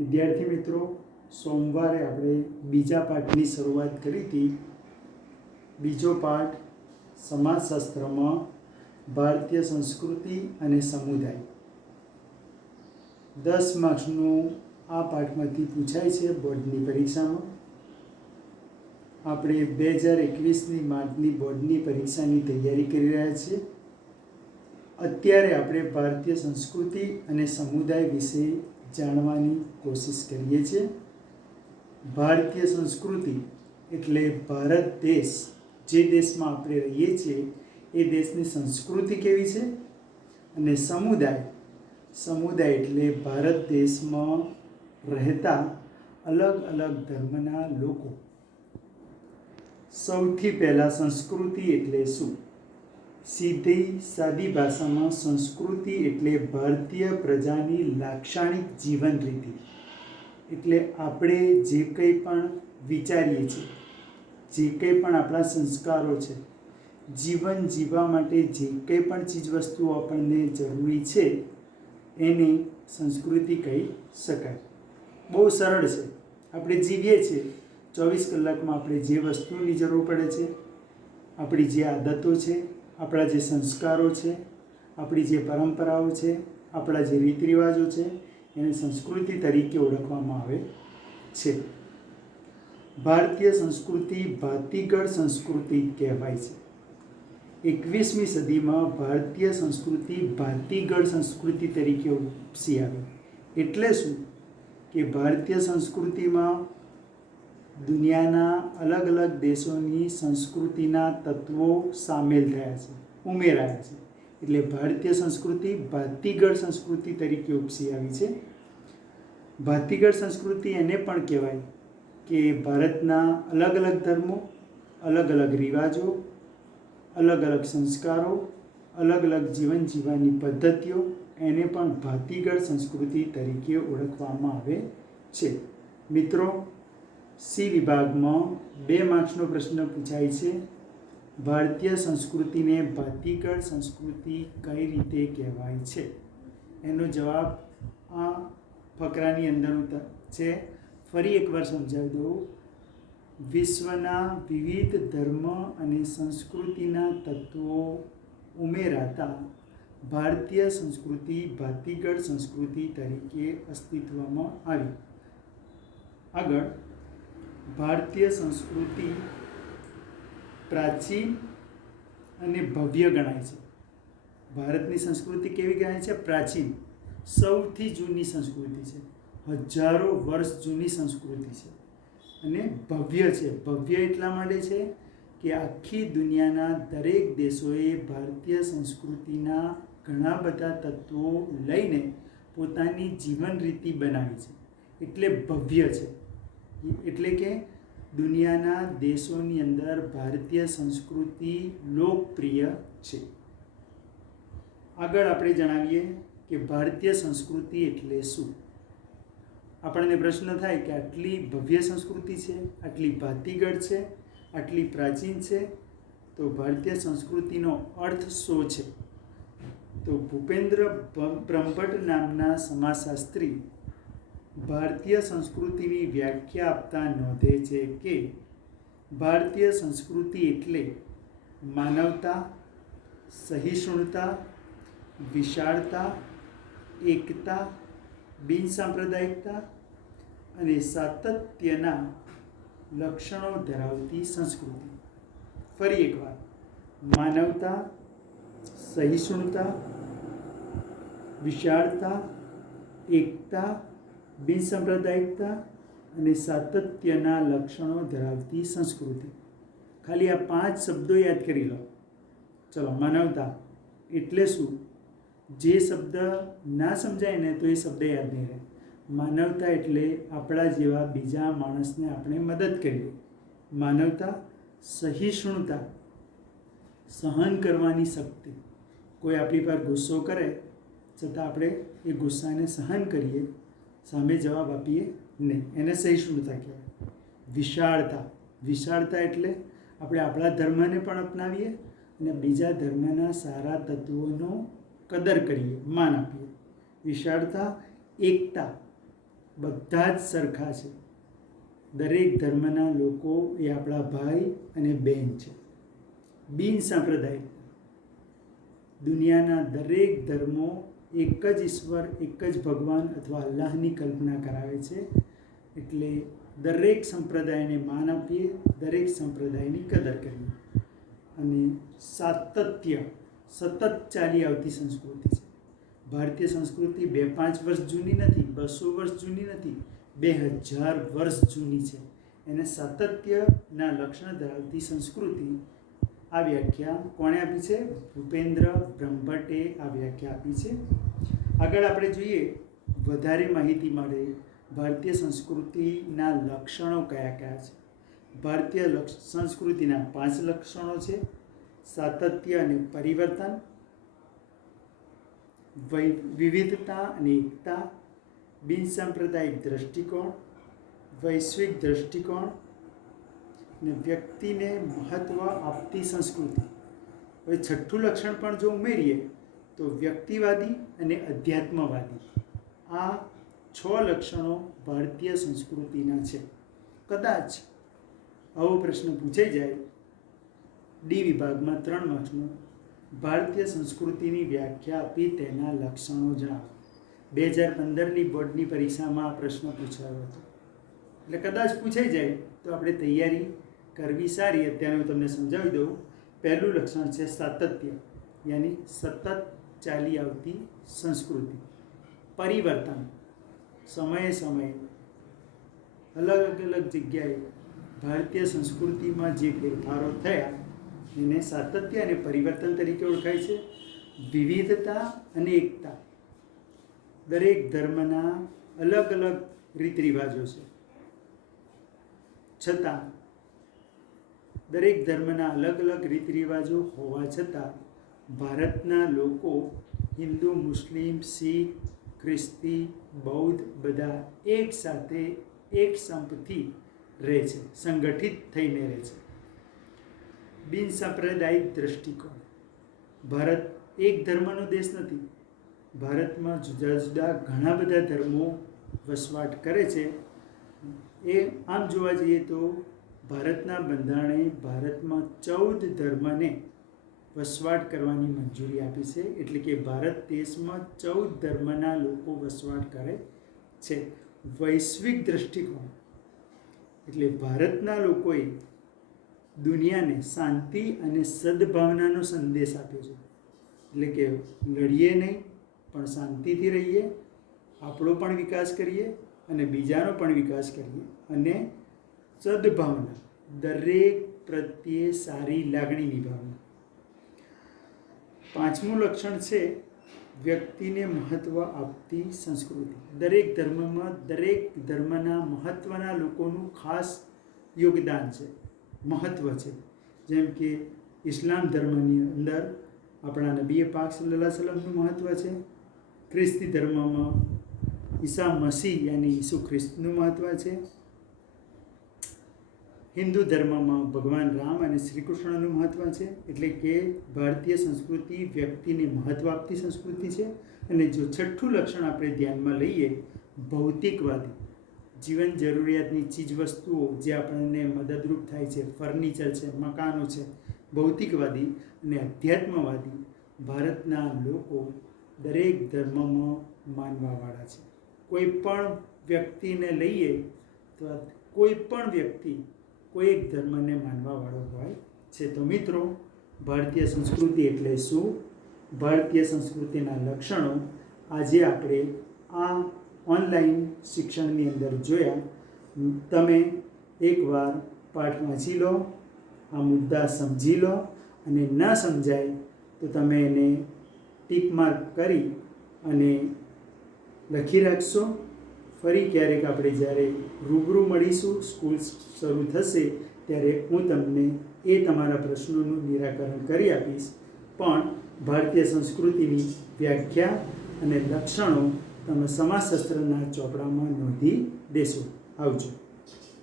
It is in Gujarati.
વિદ્યાર્થી મિત્રો, સોમવારે આપણે બીજા પાઠની શરૂઆત કરી હતી. બીજો પાઠ સમાજશાસ્ત્રમાં ભારતીય સંસ્કૃતિ અને સમુદાય. 10 માર્ક્સનું આ પાઠમાંથી પૂછાય છે બોર્ડની પરીક્ષામાં. આપણે 2021ની માર્ચની બોર્ડની પરીક્ષાની તૈયારી કરી રહ્યા છીએ. અત્યારે આપણે ભારતીય સંસ્કૃતિ અને સમુદાય વિશે જાણવાની કોશિશ કરીએ છીએ. ભારતીય સંસ્કૃતિ એટલે ભારત દેશ, જે દેશમાં આપણે રહીએ છીએ એ દેશની સંસ્કૃતિ કેવી છે. અને સમુદાય એટલે ભારત દેશમાં રહેતા અલગ અલગ ધર્મના લોકો. સૌથી પહેલાં સંસ્કૃતિ એટલે શું? સાદી ભાષામાં સંસ્કૃતિ એટલે ભારતીય પ્રજાની લાક્ષણિક જીવન રીતિ. એટલે આપણે જે કંઈ પણ વિચારીએ છીએ, જે કંઈ પણ આપણા સંસ્કારો છે, જીવન જીવવા માટે જે કંઈ પણ ચીજવસ્તુઓ આપણને જરૂરી છે એને સંસ્કૃતિ કહી શકાય. બહુ સરળ છે. આપણે જીવીએ છીએ 24 કલાકમાં આપણે જે વસ્તુની જરૂર પડે છે, આપણી જે આદતો છે, આપણા જે સંસ્કારો છે, આપણી જે પરંપરાઓ છે, આપણા જે રીત રિવાજો છે, એને સંસ્કૃતિ તરીકે ઓળખવામાં આવે છે. ભારતીય સંસ્કૃતિ ભાતીગળ સંસ્કૃતિ કહેવાય છે. 21મી સદીમાં ભારતીય સંસ્કૃતિ ભાતીગળ સંસ્કૃતિ તરીકે ઉપસી આવી. એટલે શું કે ભારતીય સંસ્કૃતિમાં દુનિયાના અલગ અલગ દેશોની સંસ્કૃતિના તત્વો સામેલ થયા છે, ઉમેરાયા છે. એટલે ભારતીય સંસ્કૃતિ ભાતીગળ સંસ્કૃતિ તરીકે ઉપસી આવી છે. ભાતીગળ સંસ્કૃતિ એને પણ કહેવાય કે ભારતના અલગ અલગ ધર્મો, અલગ અલગ રિવાજો, અલગ અલગ સંસ્કારો, અલગ અલગ જીવન જીવવાની પદ્ધતિઓ, એને પણ ભાતીગળ સંસ્કૃતિ તરીકે ઓળખવામાં આવે છે. મિત્રો, સી વિભાગમાં 2 માર્ક્સનો પ્રશ્ન પૂછાય છે. ભારતીય સંસ્કૃતિને ભાતીગળ સંસ્કૃતિ કઈ રીતે કહેવાય છે? એનો જવાબ આ ફકરાની અંદર છે. ફરી એકવાર સમજાવી દઉં. વિશ્વના વિવિધ ધર્મ અને સંસ્કૃતિના તત્વો ઉમેરાતા ભારતીય સંસ્કૃતિ ભાતીગળ સંસ્કૃતિ તરીકે અસ્તિત્વમાં આવી. આગળ, ભારતીય સંસ્કૃતિ પ્રાચીન અને ભવ્ય ગણાય છે. ભારતની સંસ્કૃતિ કેવી ગણાય છે? પ્રાચીન, સૌથી જૂની સંસ્કૃતિ છે, હજારો વર્ષ જૂની સંસ્કૃતિ છે. અને ભવ્ય છે. ભવ્ય એટલા માટે છે કે આખી દુનિયાના દરેક દેશોએ ભારતીય સંસ્કૃતિના ઘણા બધા તત્વો લઈને પોતાની જીવન રીતિ બનાવી છે. એટલે ભવ્ય છે. એટલે કે દુનિયાના દેશોની અંદર ભારતીય સંસ્કૃતિ લોકપ્રિય છે. આગળ આપણે જણાવીએ કે ભારતીય સંસ્કૃતિ એટલે શું. આપણને પ્રશ્ન થાય કે આટલી ભવ્ય સંસ્કૃતિ છે, આટલી ભાતીગળ છે, આટલી પ્રાચીન છે, તો ભારતીય સંસ્કૃતિનો અર્થ શું છે? તો ભૂપેન્દ્ર બ્રહ્મભટ્ટ નામના સમાજશાસ્ત્રી ભારતીય સંસ્કૃતિની વ્યાખ્યા આપતા નોંધે છે કે ભારતીય સંસ્કૃતિ એટલે માનવતા, સહિષ્ણુતા, વિશાળતા, એકતા, બિનસાંપ્રદાયિકતા અને સાતત્યના લક્ષણો ધરાવતી સંસ્કૃતિ. ફરી એકવાર, માનવતા, સહિષ્ણુતા, વિશાળતા, એકતા, બિનસાંપ્રદાયિકતા અને સાતત્યના લક્ષણો ધરાવતી સંસ્કૃતિ. ખાલી આ 5 શબ્દો યાદ કરી લો. ચલો, માનવતા એટલે શું? જે શબ્દ ના સમજાય ને તો એ શબ્દ યાદ નહીં રહે. માનવતા એટલે આપણા જેવા બીજા માણસને આપણે મદદ કરીએ. માનવતા. સહિષ્ણુતા, સહન કરવાની શક્તિ. કોઈ આપણી પર ગુસ્સો કરે છતાં આપણે એ ગુસ્સાને સહન કરીએ, સામે જવાબ આપીએ નહીં, એને સહિષ્ણુતા કહેવાય. વિશાળતા એટલે આપણે આપણા ધર્મને પણ અપનાવીએ અને બીજા ધર્મના સારા તત્વોનો કદર કરીએ, માન આપીએ. વિશાળતા. એકતા, બધા જ સરખા છે. દરેક ધર્મના લોકો એ આપણા ભાઈ અને બહેન છે. બિન સાંપ્રદાયિક, દુનિયાના દરેક ધર્મો એક જ ઈશ્વર, એક જ ભગવાન અથવા અલ્લાહની કલ્પના કરાવે છે. એટલે દરેક સંપ્રદાયને માન આપીએ, દરેક સંપ્રદાયની કદર કરીએ. અને સાતત્ય, સતત ચાલી આવતી સંસ્કૃતિ છે. ભારતીય સંસ્કૃતિ 2-5 વર્ષ જૂની નથી, 200 વર્ષ જૂની નથી, 2000 વર્ષ જૂની છે. એને સાતત્યના લક્ષણ ધરાવતી સંસ્કૃતિ. આ વ્યાખ્યા કોણે આપી છે? ભૂપેન્દ્ર બ્રહ્મભટ્ટે આ વ્યાખ્યા આપી છે. આગળ આપણે જોઈએ, વધારે માહિતી મળે ભારતીય સંસ્કૃતિના લક્ષણો કયા કયા છે. ભારતીય સંસ્કૃતિના 5 લક્ષણો છે: સાતત્ય અને પરિવર્તન, વિવિધતા અને એકતા, બિનસાંપ્રદાયિક દ્રષ્ટિકોણ, વૈશ્વિક દ્રષ્ટિકોણ અને વ્યક્તિને મહત્ત્વ આપતી સંસ્કૃતિ. હવે છઠ્ઠું લક્ષણ પણ જો ઉમેરીએ તો વ્યક્તિવાદી અને અધ્યાત્મવાદી. આ 6 લક્ષણો ભારતીય સંસ્કૃતિના છે. કદાચ આવો પ્રશ્ન પૂછાઈ જાય ડી વિભાગમાં 3 માર્ક્સનો, ભારતીય સંસ્કૃતિની વ્યાખ્યા આપી તેના લક્ષણો જણાવો. 2015ની બોર્ડની પરીક્ષામાં આ પ્રશ્ન પૂછાયો હતો. એટલે કદાચ પૂછાઈ જાય તો આપણે તૈયારી કરવી સારી. અત્યારે હું તમને સમજાવી દઉં. પહેલું લક્ષણ છે સાતત્ય, યાની સતત ચાલી આવતી સંસ્કૃતિ. પરિવર્તન, સમયે સમયે અલગ અલગ જગ્યાએ ભારતીય સંસ્કૃતિમાં જે ફેરફારો થયા એને સાતત્ય અને પરિવર્તન તરીકે ઓળખાય છે. વિવિધતા અને એકતા, દરેક ધર્મના અલગ અલગ રીત રિવાજો છે, છતાં દરેક ધર્મના અલગ અલગ રીત રિવાજો હોવા છતાં ભારતના લોકો હિન્દુ, મુસ્લિમ, શીખ, ખ્રિસ્તી, બૌદ્ધ બધા એક સાથે એક સંપથી રહે છે, સંગઠિત થઈને રહે છે. બિનસાંપ્રદાયિક દ્રષ્ટિકોણ, ભારત એક ધર્મનો દેશ નથી. ભારતમાં જુદા જુદા ઘણા બધા ધર્મો વસવાટ કરે છે. એ આમ જોવા જઈએ તો ભારતના બંધારણે ભારતમાં 14 ધર્મને વસવાટ કરવાની મંજૂરી આપી છે. એટલે કે ભારત દેશમાં 14 ધર્મના લોકો વસવાટ કરે છે. વૈશ્વિક દ્રષ્ટિકોણ એટલે ભારતના લોકોએ દુનિયાને શાંતિ અને સદભાવનાનો સંદેશ આપ્યો છે. એટલે કે લડીએ નહીં, પણ શાંતિથી રહીએ, આપણો પણ વિકાસ કરીએ અને બીજાનો પણ વિકાસ કરીએ, અને સદભાવના, દરેક પ્રત્યે સારી લાગણીની ભાવના. 5મું લક્ષણ છે વ્યક્તિને મહત્ત્વ આપતી સંસ્કૃતિ. દરેક ધર્મમાં દરેક ધર્મના મહત્ત્વના લોકોનું ખાસ યોગદાન છે, મહત્ત્વ છે. જેમ કે ઇસ્લામ ધર્મની અંદર આપણા નબીએ પાક સલ્લલ્લાહુ અલૈહિ વસલ્લમનું મહત્ત્વ છે. ખ્રિસ્તી ધર્મમાં ઈસા મસીહ યાની ઈસુ ખ્રિસ્તનું મહત્ત્વ છે. હિન્દુ ધર્મમાં ભગવાન રામ અને શ્રી કૃષ્ણનું મહત્ત્વ છે. એટલે કે ભારતીય સંસ્કૃતિ વ્યક્તિને મહત્ત્વ આપતી સંસ્કૃતિ છે. અને જો છઠ્ઠું લક્ષણ આપણે ધ્યાનમાં લઈએ, ભૌતિકવાદી, જીવન જરૂરિયાતની ચીજ વસ્તુઓ જે આપણને મદદરૂપ થાય છે, ફર્નિચર છે, મકાનો છે, ભૌતિકવાદી અને અધ્યાત્મવાદી. ભારતના લોકો દરેક ધર્મમાં માનવાવાળા છે. કોઈ પણ વ્યક્તિને લઈએ તો કોઈ પણ વ્યક્તિ કોઈ એક ધર્મને માનવાવાળો હોય છે. તો મિત્રો, ભારતીય સંસ્કૃતિ એટલે શું, ભારતીય સંસ્કૃતિના લક્ષણો આજે આપણે આ ઓનલાઈન શિક્ષણની અંદર જોયા. તમે એકવાર પાઠ વાંચી લો, આ મુદ્દા સમજી લો, અને ન સમજાય તો તમે એને ટીક માર્ક કરી અને લખી રાખશો. ફરી ક્યારેક આપણે જ્યારે રૂબરૂ મળીશું, સ્કૂલ શરૂ થશે ત્યારે હું તમને એ તમારા પ્રશ્નોનું નિરાકરણ કરી આપીશ. પણ ભારતીય સંસ્કૃતિની વ્યાખ્યા અને લક્ષણો તમે સમાજશાસ્ત્રના ચોપડામાં નોંધી દેશો. આવજો.